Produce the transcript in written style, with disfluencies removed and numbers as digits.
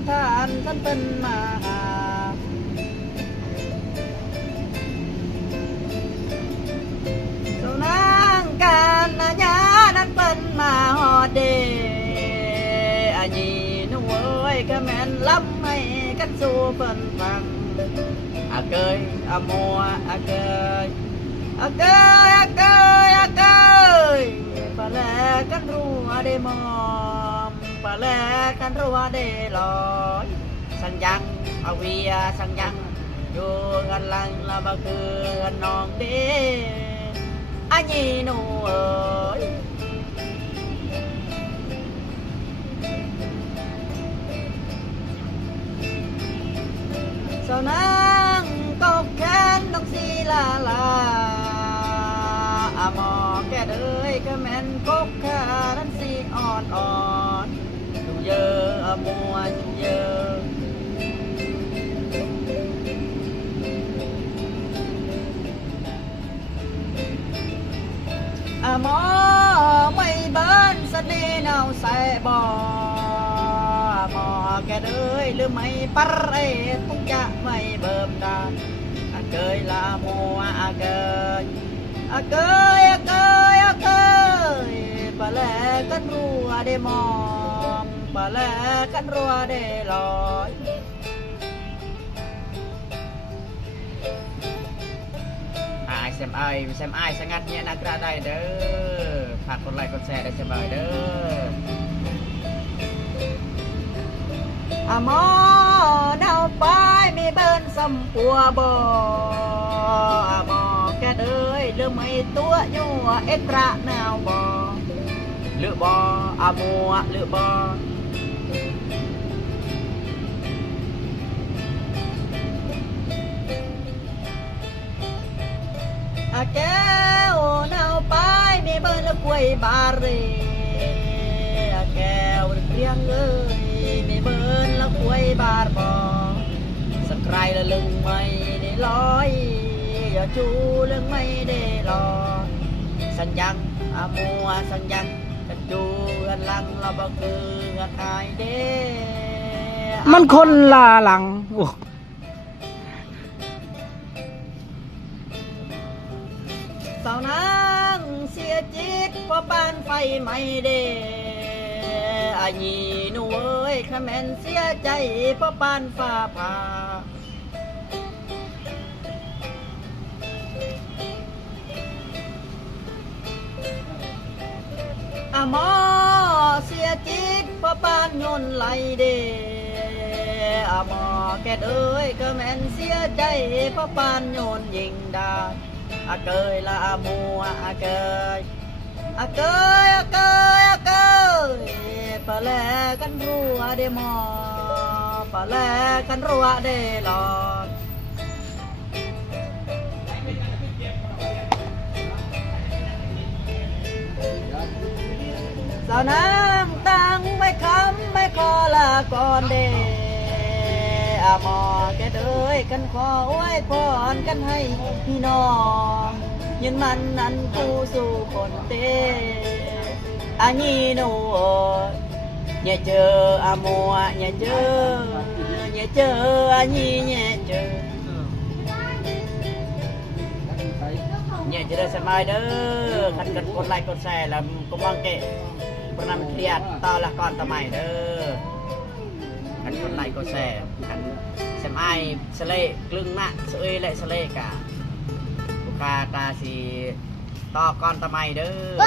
กันทานกันเป็นมาเจ้านางการนาญานั้นเป็นมาฮอดเดอันนี้นุ่งเอ้ยก็แม่นล้ำให้กันสู้เพิ่นฟังอาเกยอามัวอาเกยอาเกยอาเกยอาเกยปะแลกันรัวได้มอมปะแลกันรัวได้ลอยสังยังเอาเวียสังยังอยู่กันหลังละบ่คือกันน้องเด้อันนี้หนูเอ้ยเจ้านางก็แค้นต้องสีลาลาอาหมอแก่เด้ยก็แม่นกกขาดันสีอ่อนอ่อนจุเยอะอามัวจุเยอะอาหมอไม่เบิ้นสดีเนาใส่บ่อาหมอแก่เด้ยหรือไม่ปัรเอทุกจะไม่เบิ่มดานอาเกยลามัวอาเกยอาเกยอาเกยอาเกยปะแลกันรัวได้มอมปะแลกันรัวได้ลอยxem ai sẽ ngắt nhẹ nát ra đây đó phạt con like con share để xem bài đó à mò nào phải mi bên sầm cua bò à mò cái đời lừa mày tua nhua ít ra nào bò lừa bò à mua lừa bò à kéo nào phải mi bên là quay bà rì à kéo riêng ơi mi bên là quay bà bò sân cày là lưng mày để lói giờ chu lưng mày để lò sân giăng à mua sân giăngกันจูกันลังเราบ่คือกันอายเด้มันคนลาหลังสาวนางเสียจิตเพราะปานไฟไม่เด้อายีหนูเอ้ยข้าแม่นเสียใจเพราะปานฟ้าผ่าอาหมอเสียจิตเพราะปานยนไหลเด้อาหมอแกเอ้ยข้าแม่นเสียใจเพราะปานโยนยิงดาอาเกยละอามัวอาเกยอาเกยอาเกยอาเกยปะแลกันรัวเดมอปะแลกันรัวเดลอดสาวน้ำตังไม่คำไม่ขอลาก่อนเดอาหมอแกเด้ยกันขอไว้พรกันให้พี่น้องยืนมันนั้นผู้สู่คนเตอันนี้หนูอย่าเจออามัวอย่าเจออย่าเจออันนี้อย่าเจออย่าเจอสบายเด้อคันกันกดไลค์กดแชร์แล้วก็มังเกะประนามเครียดต่อละก่อนต่อใหม่เด้อกันคนไลค์ก็แชร์กันเซมไอสเลกลึงมะสเอและสเลกะบุคาตาสีต่อก่อนตะไมเด้อ